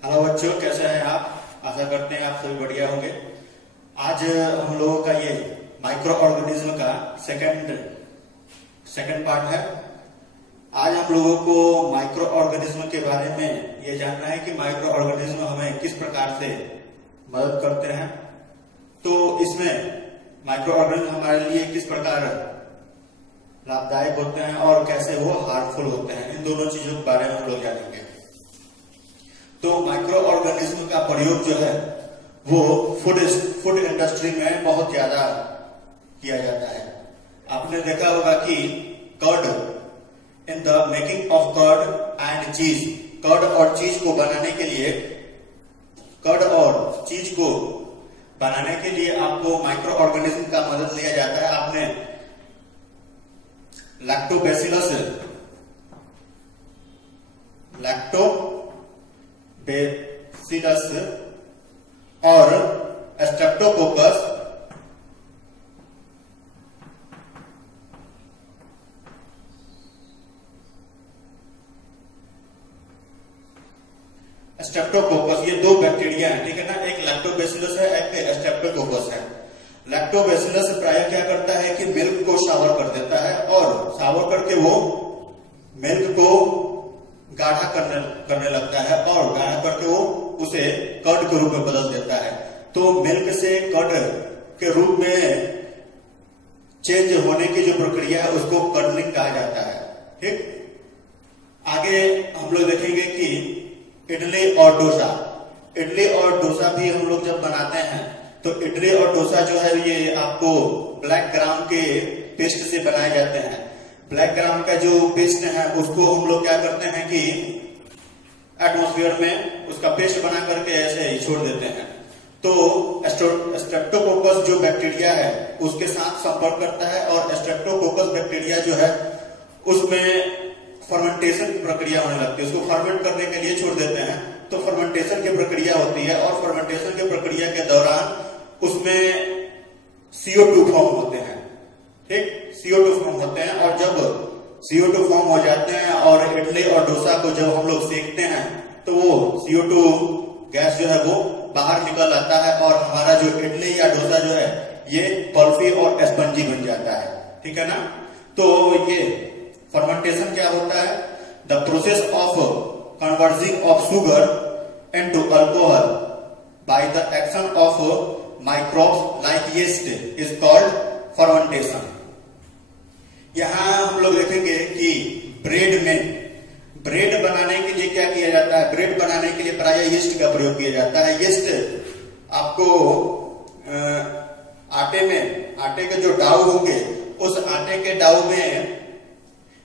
Hello बच्चों, कैसे हैं आप। आशा करते हैं आप सभी बढ़िया होंगे। आज हम लोगों का ये माइक्रो ऑर्गेनिज्म का सेकंड पार्ट है। आज हम लोगों को माइक्रो ऑर्गेनिज्म के बारे में ये जानना है कि माइक्रो ऑर्गेनिज्म हमें किस प्रकार से मदद करते हैं। तो इसमें माइक्रो ऑर्गेनिज्म हमारे लिए किस प्रकार लाभदायक होते हैं और कैसे वो हार्मफुल होते हैं, इन दोनों चीजों के बारे में हम लोग जानेंगे। तो माइक्रो ऑर्गेनिज्म का प्रयोग जो है वो फूड इंडस्ट्री में बहुत ज्यादा किया जाता है। आपने देखा होगा कि curd, in the making of curd and cheese, curd और चीज को बनाने के लिए, आपको माइक्रो ऑर्गेनिज्म का मदद लिया जाता है। आपने लैक्टोबैसिलस और स्ट्रेप्टोकोकस ये दो बैक्टीरिया है, ठीक है ना। एक लैक्टोबैसिलस है, एक स्ट्रेप्टोकोकस है। लैक्टोबैसिलस प्राय क्या करता है कि मिल्क को शावर कर देता है और शावर करके वो मिल्क को गाढ़ा करने लगता है और गाढ़ा करके वो उसे कर्ड के रूप में बदल देता है। तो मिल्क से कर्ड के रूप में चेंज होने की जो प्रक्रिया है उसको कर्डलिंग कहा जाता है। ठीक, आगे हम लोग देखेंगे कि इडली और डोसा भी हम लोग जब बनाते हैं तो इडली और डोसा जो है ये आपको ब्लैक ग्राम के पेस्ट से बनाए जाते हैं। ब्लैक ग्राम का जो पेस्ट है उसको हम लोग क्या करते हैं कि एटमॉस्फेयर में उसका पेस्ट बना करके ऐसे ही छोड़ देते हैं। तो स्ट्रेप्टोकोकस जो बैक्टीरिया है उसके साथ संपर्क करता है और स्ट्रेप्टोकोकस बैक्टीरिया जो है उसमें फर्मेंटेशन की प्रक्रिया होने लगती है। उसको फर्मेंट करने के लिए छोड़ देते हैं तो फर्मेंटेशन की प्रक्रिया होती है और फर्मेंटेशन की प्रक्रिया के दौरान उसमें CO2 फॉर्म होते हैं। ठीक, CO2 फॉर्म होते हैं और जब CO2 फॉर्म हो जाते हैं और इडली और डोसा को जब हम लोग सेकते हैं तो वो CO2 गैस जो है वो बाहर निकल आता है और हमारा जो इडली या डोसा जो है ये पल्पी और स्पंजी बन जाता है। ठीक है ना। तो ये फर्मेंटेशन क्या होता है? The process of converging of sugar into alcohol by the action of microbes like yeast is called fermentation. यहां हम लोग देखेंगे कि ब्रेड बनाने के लिए क्या किया जाता है। ब्रेड बनाने के लिए प्राय यीस्ट का प्रयोग किया जाता है। यीस्ट आपको आटे के जो डाउ होंगे उस आटे के डाउ में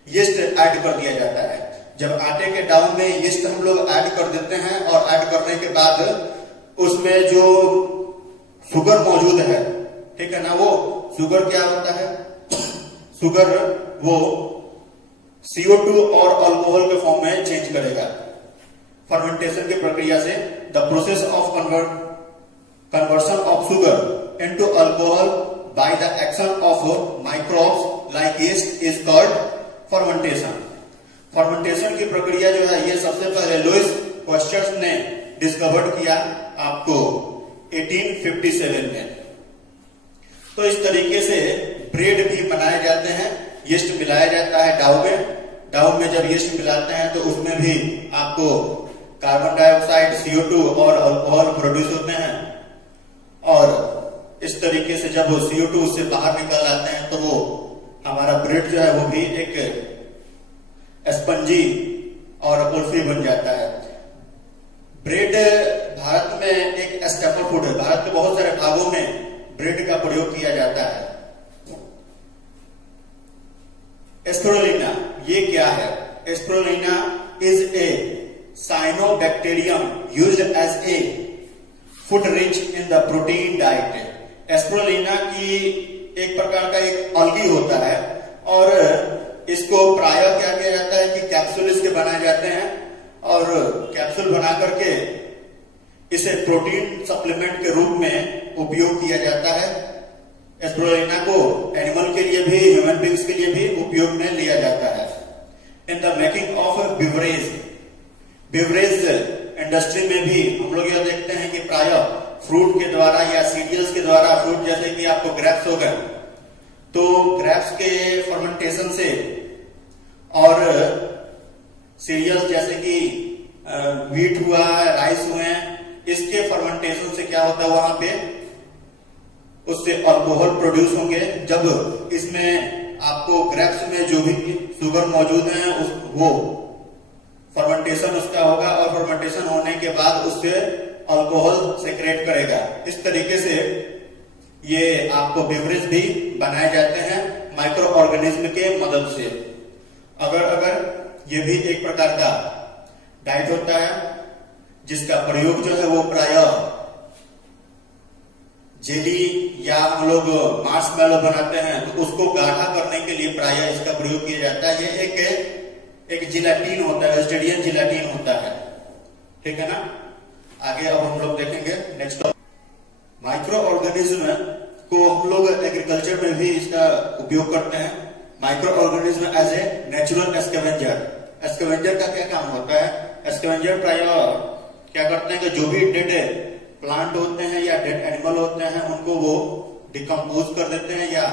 यीस्ट ऐड कर दिया जाता है। जब आटे के डाउ में यीस्ट हम लोग ऐड कर देते हैं और ऐड करने के बाद उसमें जो शुगर मौजूद है, ठीक है ना, वो शुगर क्या होता है? शुगर वो CO2 और अल्कोहल के फॉर्म में चेंज करेगा फर्मेंटेशन की प्रक्रिया से। The process of conversion of sugar into alcohol by the action of microbes like yeast is called fermentation. Fermentation की प्रक्रिया जो है ये सबसे पहले लुईस पास्चर ने डिस्कवर्ड किया आपको 1857 में। तो इस तरीके से ब्रेड भी बनाए जाते हैं। यीस्ट मिलाया जाता है डाउ में जब यीस्ट मिलाते हैं तो उसमें भी आपको कार्बन डाइऑक्साइड, CO2 और अल्कोहल प्रोड्यूस होते हैं और इस तरीके से जब वो CO2 उससे बाहर निकल आते हैं तो वो हमारा ब्रेड जो है वो भी एक स्पंजी और कुल्फी बन जाता है। ब्रेड भारत में एक स्टेपल फूड है। भारत के बहुत सारे भागों में ब्रेड का प्रयोग किया जाता है। स्पिरुलिना ये क्या है? Spirulina is a cyanobacterium used as a food rich in the protein diet. Spirulina की एक प्रकार का एक अलगी होता है और इसको प्राय क्या किया जाता है कि कैप्सूल इसके बनाए जाते हैं और कैप्सूल बना करके इसे प्रोटीन सप्लीमेंट के रूप में उपयोग किया जाता है। स्पिरुलिना को एनिमल के लिए भी, ह्यूमन बींग्स के लिए भी उपयोग में लिया जाता है। इन the making of beverage industry में भी हम लोग यह देखते हैं कि प्राय फ्रूट के द्वारा या सीरियल्स के द्वारा, फ्रूट जैसे कि आपको ग्रेप्स हो गए, तो ग्रेप्स के फर्मेंटेशन से और सीरियल्स जैसे कि व्हीट हुआ, राइस हुए, इसके फर्मेंटेशन से क्या होता है वहां पे उससे अल्कोहल प्रोड्यूस होंगे। जब इसमें आपको ग्रेप्स में जो भी शुगर मौजूद है वो फर्मेंटेशन उसका होगा और फर्मेंटेशन होने के बाद उससे अल्कोहल सेक्रेट करेगा। इस तरीके से ये आपको बेवरेज भी बनाए जाते हैं माइक्रो ऑर्गेनिज्म के मदद से। अगर ये भी एक प्रकार का डाइट होता है जिसका प्रयोग जो है वो प्राय जेली या हम लोग मार्शमैलो बनाते हैं तो उसको गाढ़ा करने के लिए प्राय इसका प्रयोग किया जाता है। ये एक जिलेटिन होता है, वेजिटेरियन जिलेटिन होता है, ठीक है ना। आगे अब हम लोग देखेंगे नेक्स्ट माइक्रो ऑर्गेनिज्म को हम लोग एग्रीकल्चर में भी इसका उपयोग करते हैं। Micro organism as a natural scavenger. Scavenger का क्या काम होता है? एस्केवेंजर प्राय क्या करते हैं कि जो भी डेड प्लांट होते हैं या डेड एनिमल होते हैं उनको वो डिकम्पोज कर देते हैं या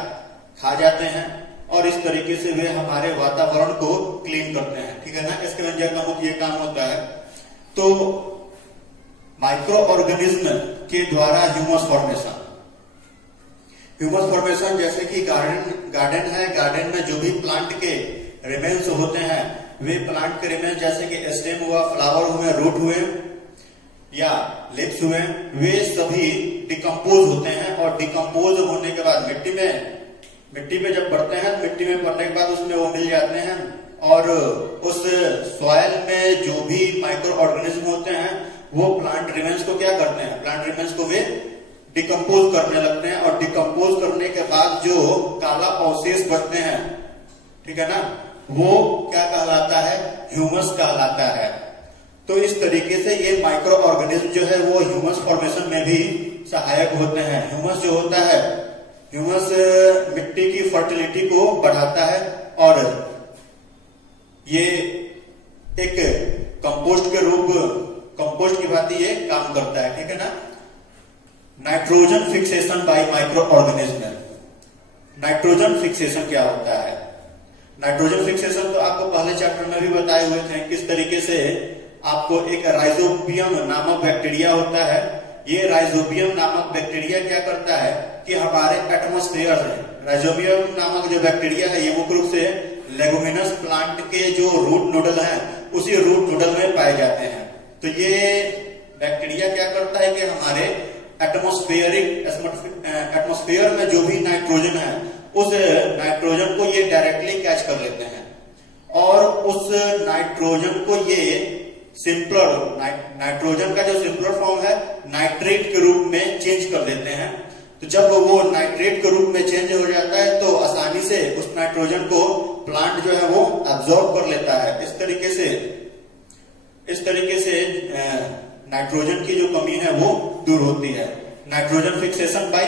खा जाते हैं और इस तरीके से वे हमारे वातावरण को क्लीन करते हैं, ठीक है ना। एस्केवेंजर का मुख्य काम होता है। तो माइक्रो ऑर्गेनिज्म के द्वारा ह्यूमस फॉर्मेशन जैसे कि गार्डन है, गार्डन में जो भी प्लांट के रिमेन्स होते हैं वे प्लांट के रिमेन्स जैसे कि स्टेम हुआ, फ्लावर हुए, रूट हुए या लिप्स हुए, वे सभी डिकम्पोज होते हैं और डिकम्पोज होने के बाद मिट्टी में जब बढ़ते हैं, मिट्टी में पड़ने के बाद उसमें वो मिल जाते हैं और उस सॉइल में जो भी माइक्रो ऑर्गेनिज्म होते हैं वो प्लांट रिमेन्स को क्या करते हैं? प्लांट रिमेन्स को वे डिकम्पोज करने लगते हैं और डिकम्पोज करने के बाद जो काला अवशेष बढ़ते हैं, ठीक है ना, वो क्या कहलाता है? ह्यूमस कहलाता है। तो इस तरीके से ये माइक्रो ऑर्गेनिज्म जो है वो ह्यूमस फॉर्मेशन में भी सहायक होते हैं। ह्यूमस जो होता है, ह्यूमस मिट्टी की फर्टिलिटी को बढ़ाता है और ये एक कंपोस्ट की भांति ये काम करता है, ठीक है ना। Nitrogen fixation bye micro organism. Nitrogen fixation क्या होता है? नाइट्रोजन फिक्सेशन तो आपको पहले चैप्टर में भी बताए हुए थे किस तरीके से आपको एक राइजोबियम नामक बैक्टीरिया होता है। ये राइजोबियम नामक बैक्टीरिया क्या करता है कि हमारे एटमॉस्फेयर में राइजोबियम नामक जो बैक्टीरिया है ये मुख्य रूप से लेगुमिनस प्लांट के जो रूट नोडल हैं उसी रूट नोडल में पाए जाते हैं। तो ये बैक्टीरिया क्या करता है कि हमारे एटमॉस्फेयर में जो भी नाइट्रोजन है उस नाइट्रोजन को ये डायरेक्टली कैच कर लेते हैं और उस नाइट्रोजन को ये नाइट्रोजन का जो सिंपलर फॉर्म है नाइट्रेट के रूप में चेंज कर देते हैं। तो जब वो नाइट्रेट के रूप में चेंज हो जाता है तो आसानी से उस नाइट्रोजन को प्लांट जो है वो एब्जॉर्ब कर लेता है। इस तरीके से नाइट्रोजन की जो कमी है वो दूर होती है। Nitrogen fixation bye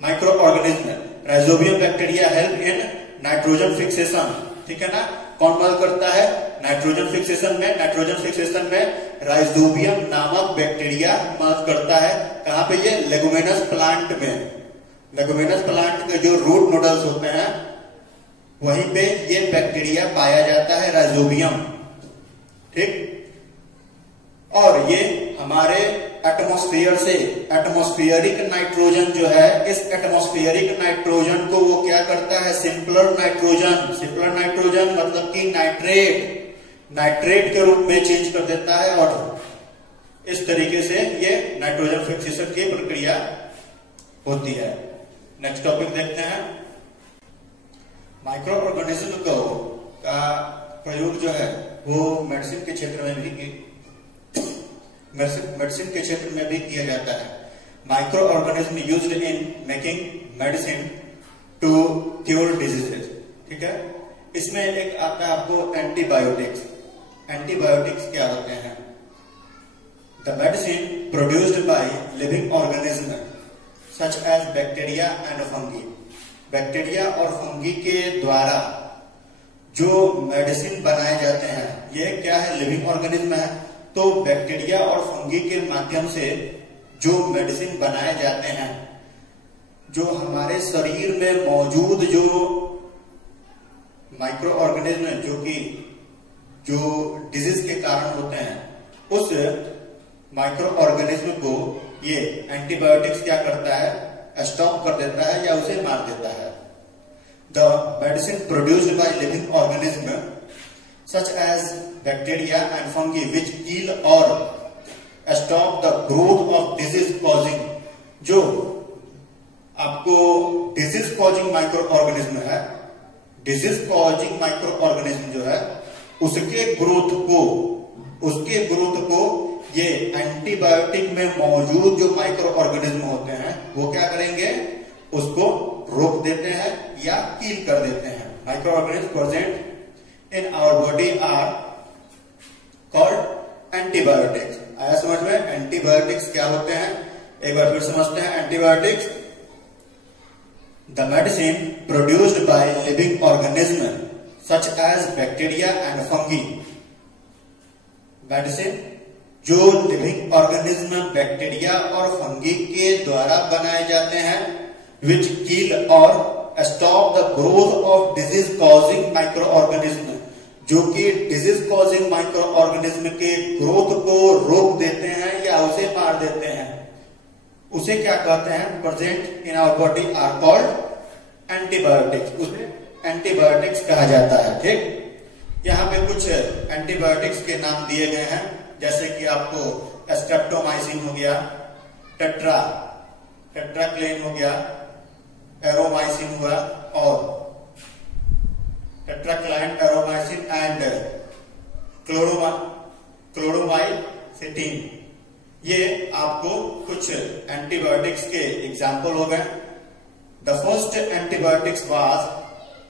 micro organism. Rhizobium bacteria help in nitrogen fixation, ठीक है ना। कौन मदद करता है नाइट्रोजन फिक्सेशन में? नाइट्रोजन फिक्सेशन में राइजोबियम नामक बैक्टीरिया मदद करता है। कहां पे? ये लेगुमिनस प्लांट में। लेगुमिनस प्लांट के जो रूट नोडल्स होते हैं वहीं पे ये बैक्टीरिया पाया जाता है, राइजोबियम, ठीक। और ये हमारे एटमॉस्फेयर से एटमॉस्फेरिक नाइट्रोजन जो है, इस एटमॉस्फेरिक नाइट्रोजन को वो क्या करता है? सिंपलर नाइट्रोजन मतलब कि नाइट्रेट के रूप में चेंज कर देता है और इस तरीके से ये नाइट्रोजन फिक्सेशन की प्रक्रिया होती है। नेक्स्ट टॉपिक देखते हैं। माइक्रो ऑर्गेनिज्म का प्रयोग जो है वो मेडिसिन के क्षेत्र में भी किया जाता है। Micro organism used in making medicine to cure diseases, ठीक है। इसमें एक आता है आपको एंटीबायोटिक्स। एंटीबायोटिक्स क्या होते हैं? The medicine produced by living organism such as bacteria and fungi. Bacteria और फंगी के द्वारा जो मेडिसिन बनाए जाते हैं, ये क्या है, लिविंग ऑर्गेनिज्म है। तो बैक्टीरिया और फंगी के माध्यम से जो मेडिसिन बनाए जाते हैं, जो हमारे शरीर में मौजूद जो माइक्रो ऑर्गेनिज्म है, जो डिजीज के कारण होते हैं, उस माइक्रो ऑर्गेनिज्म को ये एंटीबायोटिक्स क्या करता है, स्टॉप कर देता है या उसे मार देता है। The medicine produced by living organism such as bacteria and fungi which kill और stop the growth of disease causing, जो आपको डिजीज कॉजिंग माइक्रो ऑर्गेनिज्म है, डिजीज कॉजिंग माइक्रो ऑर्गेनिज्म जो है उसके ग्रोथ को ये एंटीबायोटिक में मौजूद जो माइक्रो ऑर्गेनिज्म होते हैं वो क्या करेंगे, उसको रोक देते हैं या किल कर देते हैं। Micro organism present in our body are called antibiotics. आया समझ में, एंटीबायोटिक्स क्या होते हैं, एक बार फिर समझते हैं। Antibiotics the medicine produced by living organism such as bacteria and fungi, medicine जो लिविंग ऑर्गेनिज्म बैक्टीरिया और फंगी के द्वारा बनाए जाते हैं, विच किल और stop the growth of disease causing micro organism, जो कि डिजीज कॉजिंग माइक्रो ऑर्गेनिज्म के ग्रोथ को रोक देते हैं या उसे मार देते हैं, उसे क्या कहते हैं, present in our body are called antibiotics. उसे एंटीबायोटिक्स कहा जाता है। ठीक, यहाँ पे कुछ एंटीबायोटिक्स के नाम दिए गए हैं, जैसे कि आपको स्ट्रेप्टोमाइसिन हो गया, टेट्राक्लेन हो गया, एरोमाइसिन हुआ और टेट्राक्लाइन, एरोमाइसिन एंड क्लोरोमाइसिटीन। ये आपको कुछ एंटीबायोटिक्स के एग्जाम्पल हो गए। The first antibiotics was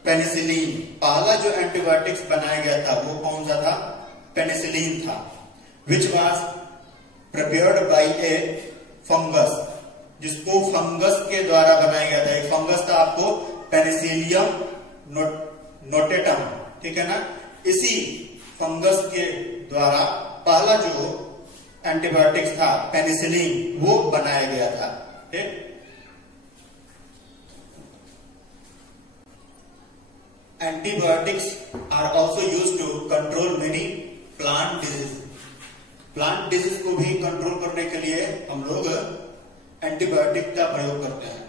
penicillin. पहला जो एंटीबायोटिक्स बनाया गया था वो कौन सा था, पेनिसिलिन था, which was prepared by A fungus, जिसको फंगस के द्वारा बनाया गया था। एक फंगस था आपको पेनिसिलियम नोटेटम, ठीक है ना, इसी फंगस के द्वारा पहला जो एंटीबायोटिक्स था पेनिसिलिन वो बनाया गया था। ठीक, antibiotics are also use to control many plant disease. Plant disease को भी कंट्रोल करने के लिए हम लोग एंटीबायोटिक का प्रयोग करते हैं।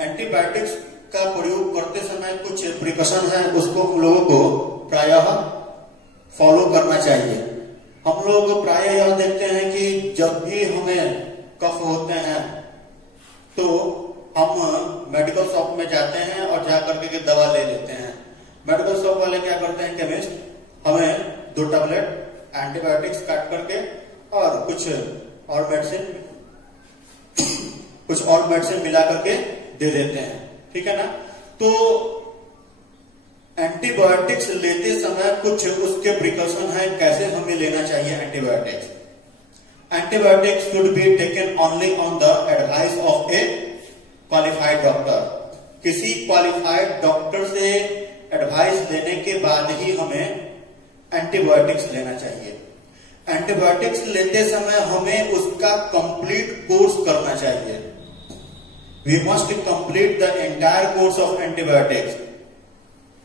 एंटीबायोटिक्स का प्रयोग करते समय कुछ प्रिकॉशन है, उसको हम लोगों को प्रायः फॉलो करना चाहिए। हम लोग प्रायः यह देखते हैं कि जब भी हमें कफ होते हैं तो हम मेडिकल शॉप में जाते हैं और जाकर के दवा ले लेते हैं। मेडिकल शॉप वाले क्या करते हैं, केमिस्ट, हमें 2 टैबलेट एंटीबायोटिक्स काट करके और कुछ और मेडिसिन मिला करके दे देते हैं, ठीक है ना। तो एंटीबायोटिक्स लेते समय कुछ उसके प्रिकॉशन है, कैसे हमें लेना चाहिए antibiotics. Antibiotics should be taken only on the advice of A qualified doctor. किसी क्वालिफाइड डॉक्टर से एडवाइस लेने के बाद ही हमें एंटीबायोटिक्स लेना चाहिए। एंटीबायोटिक्स लेते समय हमें उसका कंप्लीट कोर्स करना चाहिए। We must complete the entire course of antibiotics.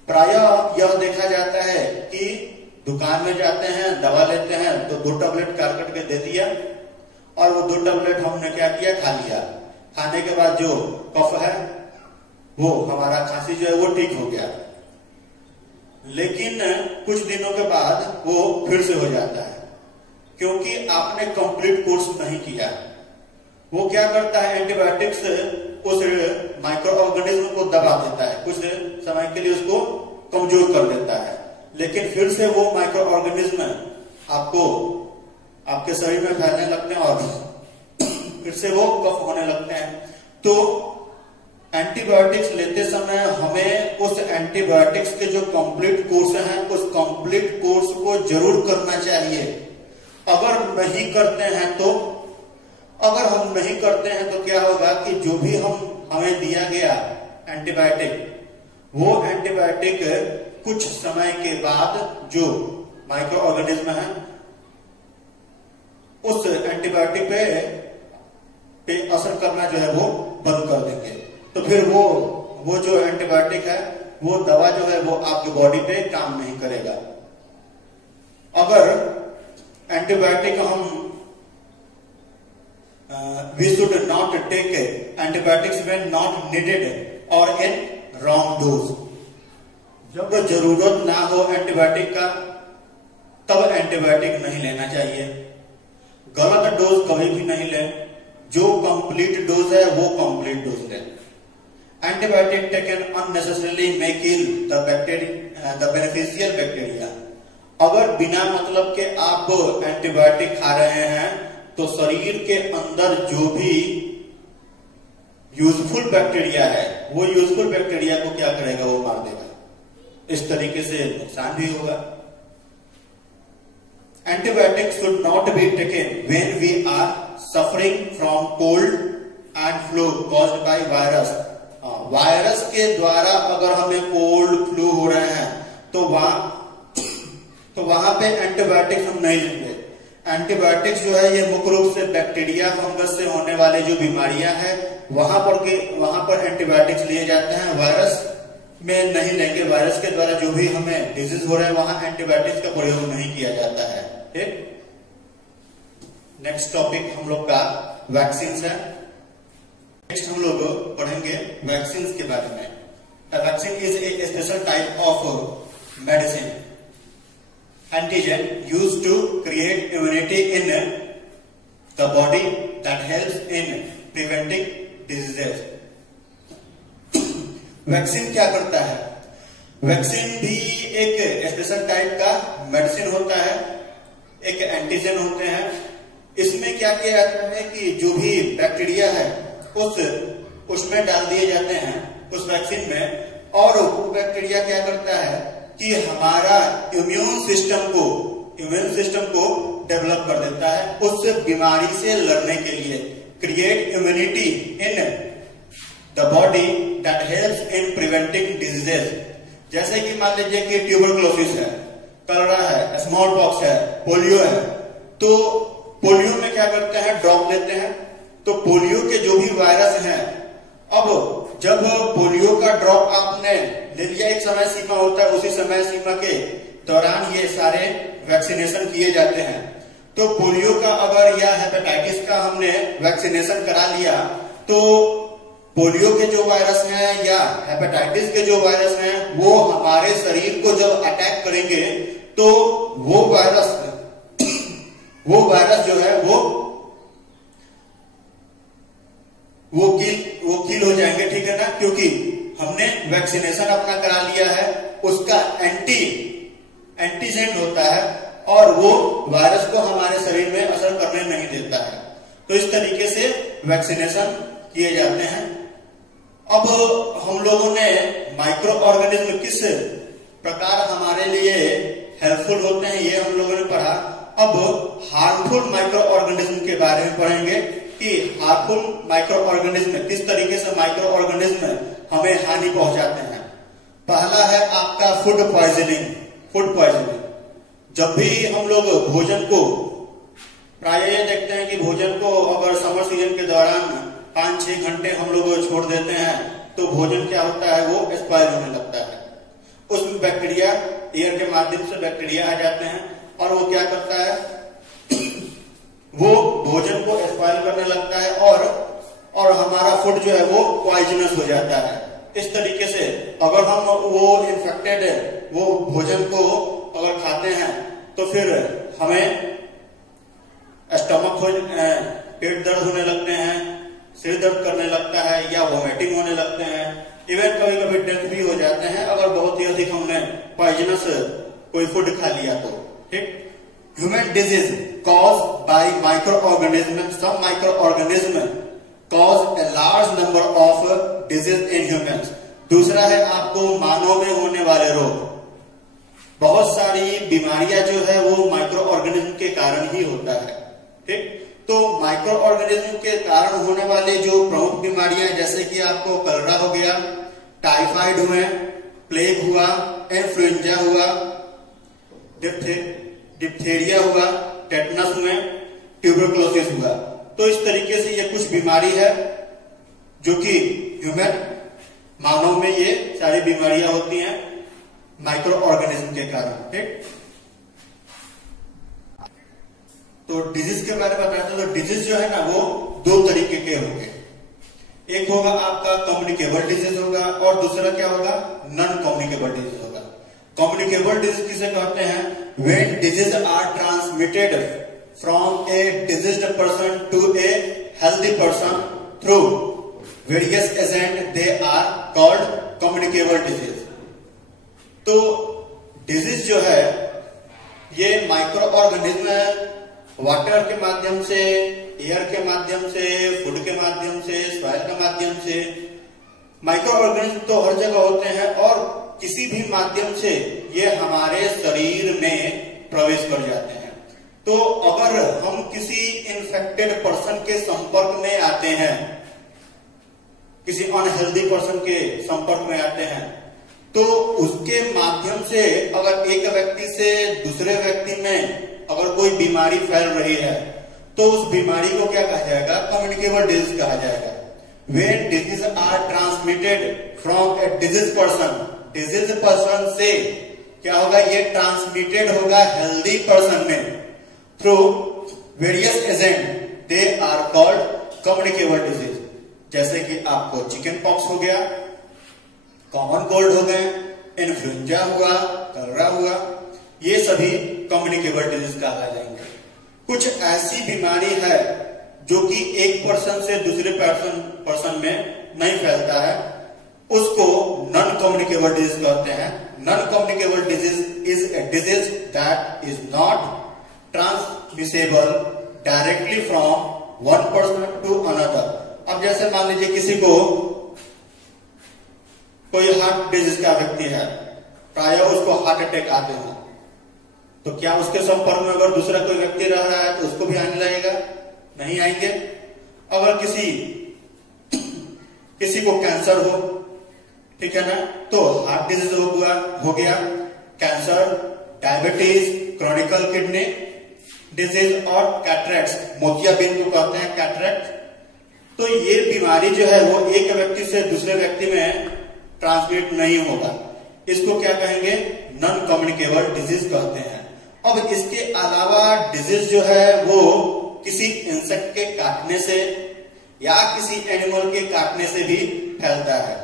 प्रायः यह देखा जाता है कि दुकान में जाते हैं, दवा लेते हैं तो 2 टैबलेट काट के दे दिया और वो 2 टैबलेट हमने क्या किया, खा लिया। खाने के बाद जो कफ है वो हमारा खांसी जो है वो ठीक हो गया, लेकिन कुछ दिनों के बाद वो फिर से हो जाता है क्योंकि आपने कंप्लीट कोर्स नहीं किया। वो क्या करता है, एंटीबायोटिक्स उस माइक्रो ऑर्गेनिज्म को दबा देता है, कुछ समय के लिए उसको कमजोर कर देता है, लेकिन फिर से वो माइक्रो ऑर्गेनिज्म आपको आपके शरीर में फैलने लगते हैं और फिर से वो कफ होने लगते हैं। तो एंटीबायोटिक्स लेते समय हमें उस एंटीबायोटिक्स के जो कंप्लीट कोर्स हैं उस कंप्लीट कोर्स को जरूर करना चाहिए। अगर हम नहीं करते हैं तो क्या होगा कि जो भी हमें दिया गया एंटीबायोटिक, वो एंटीबायोटिक कुछ समय के बाद जो माइक्रो ऑर्गेनिज्म है उस एंटीबायोटिक पे असर करना जो है वो बंद कर देंगे। तो फिर वो जो एंटीबायोटिक है वो दवा जो है वो आपके बॉडी पे काम नहीं करेगा। अगर एंटीबायोटिक हम we should not take antibiotics when not needed or in wrong dose। जब जरूरत ना हो एंटीबायोटिक का तब एंटीबायोटिक नहीं लेना चाहिए। गलत डोज कभी भी नहीं लें। जो कंप्लीट डोज है वो कंप्लीट डोज लें। Antibiotic taken unnecessarily may kill the beneficial bacteria। अगर बिना मतलब के आप एंटीबायोटिक खा रहे हैं तो शरीर के अंदर जो भी यूजफुल बैक्टीरिया है वो यूजफुल बैक्टीरिया को क्या करेगा, वो मार देगा। इस तरीके से नुकसान भी होगा। Antibiotic should not be taken when we are suffering from cold and flu caused by virus. Virus के द्वारा अगर हमें कोल्ड फ्लू हो रहे हैं तो वहां पे एंटीबायोटिक हम नहीं लेंगे। एंटीबायोटिक्स जो है ये मुख्य रूप से बैक्टीरिया फंगस से होने वाले जो बीमारियां हैं वहां पर एंटीबायोटिक्स लिए जाते हैं। वायरस में नहीं लेंगे। वायरस के द्वारा जो भी हमें डिजीज हो रहा है वहां एंटीबायोटिक्स का प्रयोग नहीं किया जाता है। ठीक, नेक्स्ट टॉपिक हम लोग का वैक्सीन है। नेक्स्ट हम लोग पढ़ेंगे वैक्सीन के बारे में। Vaccine is a special type of medicine antigen used to create immunity in the body that helps in preventing diseases। Vaccine क्या करता है? वैक्सीन भी एक स्पेशल टाइप का मेडिसिन होता है, एक एंटीजन होते हैं। इसमें क्या किया जाता है कि जो भी बैक्टीरिया है उसमें डाल दिए जाते हैं उस वैक्सीन में, और वो बैक्टीरिया क्या करता है कि हमारा इम्यून सिस्टम को डेवलप कर देता है उस बीमारी से लड़ने के लिए। Create immunity in the body that helps in preventing diseases. जैसे कि मान लीजिए कि ट्यूबरकुलोसिस है, कलरा है, स्मॉल पॉक्स है, पोलियो है। तो पोलियो में क्या करते हैं, ड्रॉप लेते हैं। तो पोलियो के जो भी वायरस हैं, अब जब पोलियो का ड्रॉप आपने ले लिया, एक समय सीमा होता है, उसी समय सीमा के दौरान ये सारे वैक्सीनेशन किए जाते हैं। तो पोलियो का अगर या हेपेटाइटिस का हमने वैक्सीनेशन करा लिया तो पोलियो के जो वायरस हैं या हेपेटाइटिस के जो वायरस हैं वो हमारे शरीर को जब अटैक करेंगे तो वो वायरस जो है वो किल हो जाएंगे। ठीक है ना, क्योंकि हमने वैक्सीनेशन अपना करा लिया है। उसका एंटीजेन होता है और वो वायरस को हमारे शरीर में असर करने नहीं देता है। तो इस तरीके से वैक्सीनेशन किए जाते हैं। अब हम लोगों ने माइक्रो ऑर्गेनिज्म किस प्रकार हमारे लिए हेल्पफुल होते हैं ये हम लोगों ने पढ़ा। अब हार्मफुल माइक्रो ऑर्गेनिज्म के बारे में पढ़ेंगे कि हार्मफुल माइक्रो ऑर्गेनिज्म किस तरीके से माइक्रो ऑर्गेनिज्म हमें हानि पहुंचाते हैं। पहला है आपका फूड पॉइजनिंग। जब भी हम लोग भोजन को, प्राय ये देखते हैं कि भोजन को अगर समर सीजन के दौरान 5-6 घंटे हम लोग छोड़ देते हैं तो भोजन क्या होता है, वो एक्सपायर होने लगता है। उसमें बैक्टीरिया, एयर के माध्यम से बैक्टीरिया आ जाते हैं और वो क्या करता है, वो भोजन को एक्सपायर करने लगता है और हमारा फूड जो है वो पॉइजनस हो जाता है। इस तरीके से अगर हम वो इन्फेक्टेड वो भोजन को अगर खाते हैं तो फिर हमें पेट दर्द होने लगते हैं, सिर दर्द करने लगता है या वोमिटिंग होने लगते हैं। इवन कभी कभी डेथ भी हो जाते हैं अगर बहुत ही अधिक हमने पॉइजनस कोई फूड खा लिया तो। ठीक, human disease cause by microorganism. Some microorganism cause a large number of disease in humans. दूसरा है आपको मानव में होने वाले रोग। बहुत सारी बीमारियां जो है वो माइक्रो ऑर्गेनिज्म के कारण ही होता है। ठीक, तो माइक्रो ऑर्गेनिज्म के कारण होने वाले जो प्रमुख बीमारियां जैसे कि आपको कलरा हो गया, टाइफाइड हुए, प्लेग हुआ, इन्फ्लुएंजा हुआ, डिप्थेरिया हुआ, टेटनस हुए, ट्यूबरकुलोसिस हुआ। तो इस तरीके से ये कुछ बीमारी है जो कि ह्यूमन मानव में ये सारी बीमारियां होती हैं माइक्रो ऑर्गेनिज्म के कारण। ठीक, तो डिजीज के बारे में बताते हैं। तो डिजीज जो है ना वो दो तरीके के होंगे, एक होगा आपका कम्युनिकेबल डिजीज होगा और दूसरा क्या होगा, नॉन कम्युनिकेबल डिजीज होगा। कम्युनिकेबल डिजीज किसे कहते हैं, when disease are transmitted from a diseased person to a healthy person through various agent, they are called communicable disease. तो डिजीज जो है ये माइक्रो ऑर्गेनिज्म वाटर के माध्यम से, एयर के माध्यम से, फूड के माध्यम से, सॉइल के माध्यम से, माइक्रो ऑर्गेनिज्म तो हर जगह होते हैं और किसी भी माध्यम से ये हमारे शरीर में प्रवेश कर जाते हैं। तो अगर हम किसी इन्फेक्टेड पर्सन के संपर्क में आते हैं, किसी अनहेल्दी पर्सन के संपर्क में आते हैं, तो उसके माध्यम से अगर एक व्यक्ति से दूसरे व्यक्ति में अगर कोई बीमारी फैल रही है तो उस बीमारी को क्या कहा जाएगा, कम्युनिकेबल डिजीज कहा जाएगा। When disease are transmitted from a disease person, disease person से क्या होगा, ये ट्रांसमिटेड होगा हेल्दी पर्सन में through various agent, they are called communicable disease. जैसे कि आपको चिकन पॉक्स हो गया, कॉमन कोल्ड हो गए, इन्फ्लुएंजा हुआ, कलरा हुआ, ये सभी कम्युनिकेबल डिजीज कहा जाएंगे। कुछ ऐसी बीमारी है जो कि एक पर्सन से दूसरे पर्सन में नहीं फैलता है, उसको नॉन कम्युनिकेबल डिजीज कहते हैं। Non communicable disease is a disease that is not transmissible directly from one person to another. अब जैसे मान लीजिए किसी को कोई हार्ट डिजीज का व्यक्ति है, प्राय उसको हार्ट अटैक आते हैं, तो क्या उसके संपर्क में अगर दूसरा कोई व्यक्ति रह रहा है तो उसको भी आने लगेगा? नहीं आएंगे। अगर किसी को कैंसर हो, ठीक है ना, तो हार्ट डिजीज हो गया, cancer, diabetes, chronicle kidney disease और कैटरेक्ट, मोतियाबिंद को कहते हैं कैटरेक्ट। तो ये बीमारी जो है वो एक व्यक्ति से दूसरे व्यक्ति में ट्रांसमिट नहीं होगा, इसको क्या कहेंगे, नॉन कम्युनिकेबल डिजीज कहते हैं। अब इसके अलावा डिजीज जो है वो किसी इंसेक्ट के काटने से या किसी एनिमल के काटने से भी फैलता है,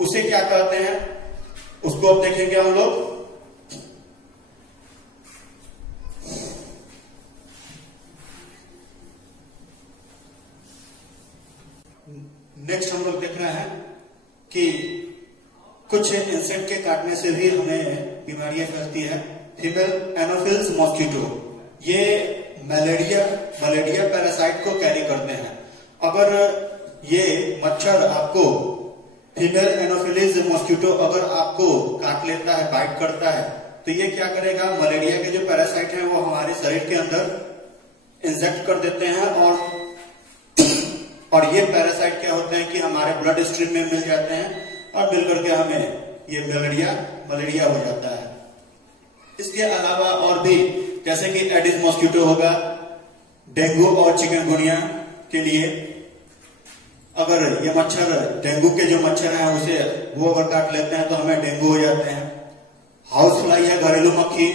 उसे क्या कहते हैं, उसको अब देखेंगे हम लोग। नेक्स्ट हम लोग देख रहे हैं कि कुछ इंसेक्ट के काटने से भी हमें बीमारियां फैलती है। फीमेल एनोफिल्स मॉस्किटो, ये मलेरिया पैरासाइट को कैरी करते हैं। अगर ये मच्छर आपको, फीमेल एनोफिलिस मॉस्किटो अगर आपको काट लेता है, बाइट करता है, तो ये क्या करेगा, मलेरिया के जो पैरासाइट हैं वो हमारे शरीर के अंदर इंजेक्ट कर देते हैं और ये पैरासाइट क्या होते हैं कि हमारे ब्लड स्ट्रीम में मिल जाते हैं और मिलकर के हमें ये मलेरिया हो जाता है। इसके अलावा और भी जैसे कि एडिस मॉस्किटो होगा, डेंगू और चिकनगुनिया के लिए अगर ये मच्छर, डेंगू के जो मच्छर हैं उसे वो अगर काट लेते हैं तो हमें डेंगू हो जाते हैं। हाउस फ्लाई है घरेलू मक्खी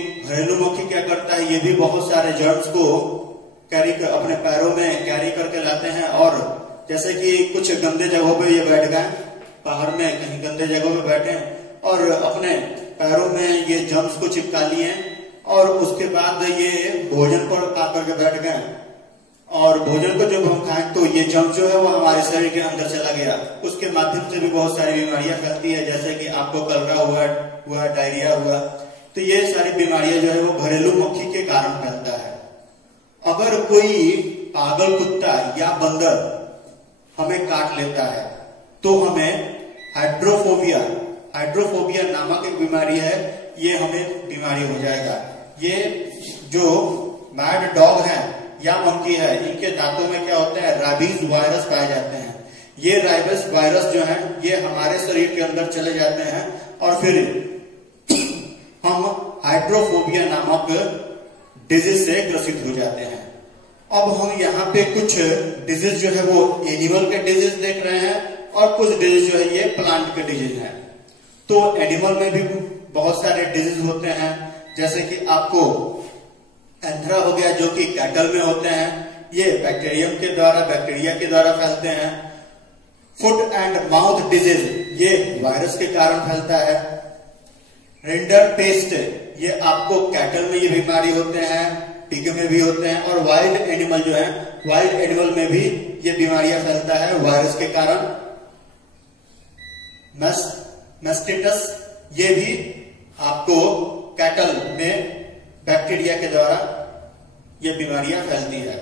क्या करता है, ये भी बहुत सारे जर्म्स को अपने पैरों में कैरी करके लाते हैं, और जैसे कि कुछ गंदे जगहों पे ये बैठ गए, बाहर में कहीं गंदे जगहों पे बैठे और अपने पैरों में ये जर्म्स को चिपका लिए और उसके बाद ये भोजन पर आकर के बैठ गए और भोजन को जब हम खाएं तो ये जर्म जो है वो हमारे शरीर के अंदर चला गया, उसके माध्यम से भी बहुत सारी बीमारियां फैलती है, जैसे कि आपको कलरा हुआ, डायरिया हुआ। तो ये सारी बीमारियां जो है वो घरेलू मक्खी के कारण फैलता है। अगर कोई पागल कुत्ता या बंदर हमें काट लेता है तो हमें हाइड्रोफोबिया नामक एक बीमारी है, ये हमें बीमारी हो जाएगा। ये जो मैड डॉग है या मंकी है, इनके दांतों में क्या होता है, रैबीज वायरस पाए जाते हैं। ये रैबीज वायरस जो है ये हमारे शरीर के अंदर चले जाते हैं और फिर हाइड्रोफोबिया नामक डिजीज से ग्रसित हो जाते हैं। अब हम यहाँ पे कुछ डिजीज जो है वो एनिमल के डिजीज देख रहे हैं और कुछ डिजीज जो है ये प्लांट के डिजीज हैं। तो एनिमल में भी बहुत सारे डिजीज होते हैं, जैसे कि आपको एंथ्रा हो गया जो कि कैटल में होते हैं, ये बैक्टीरिया के द्वारा फैलते हैं। फुट एंड माउथ डिजीज ये वायरस के कारण फैलता है। रिंडर पेस्ट ये आपको कैटल में ये बीमारी होते हैं, पिग में भी होते हैं, और वाइल्ड एनिमल जो है वाइल्ड एनिमल में भी ये बीमारियां फैलता है वायरस के कारण। मैस्टिटस ये भी आपको कैटल में बैक्टीरिया के द्वारा ये बीमारियां फैलती है।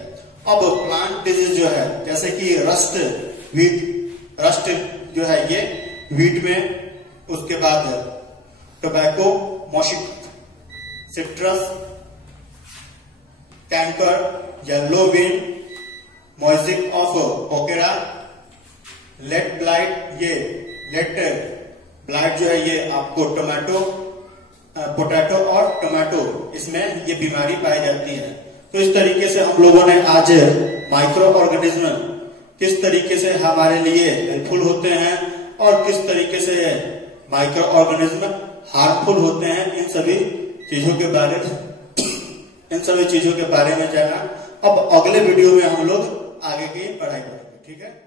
अब प्लांट डिजीज जो है जैसे कि रस्ट जो है ये वीट में, उसके बाद tobacco, mosquito, citrus, canker, yellow vein, mosaic of okra, late blight, ये लेट ब्लाइट जो है ये आपको पोटैटो और टोमेटो इसमें ये बीमारी पाई जाती है। तो इस तरीके से हम लोगों ने आज माइक्रो ऑर्गेनिज्म किस तरीके से हमारे लिए हेल्पफुल होते हैं और किस तरीके से माइक्रो ऑर्गेनिज्म हार्मफुल होते हैं, इन सभी चीजों के बारे में जाना। अब अगले वीडियो में हम लोग आगे की पढ़ाई करेंगे। ठीक है।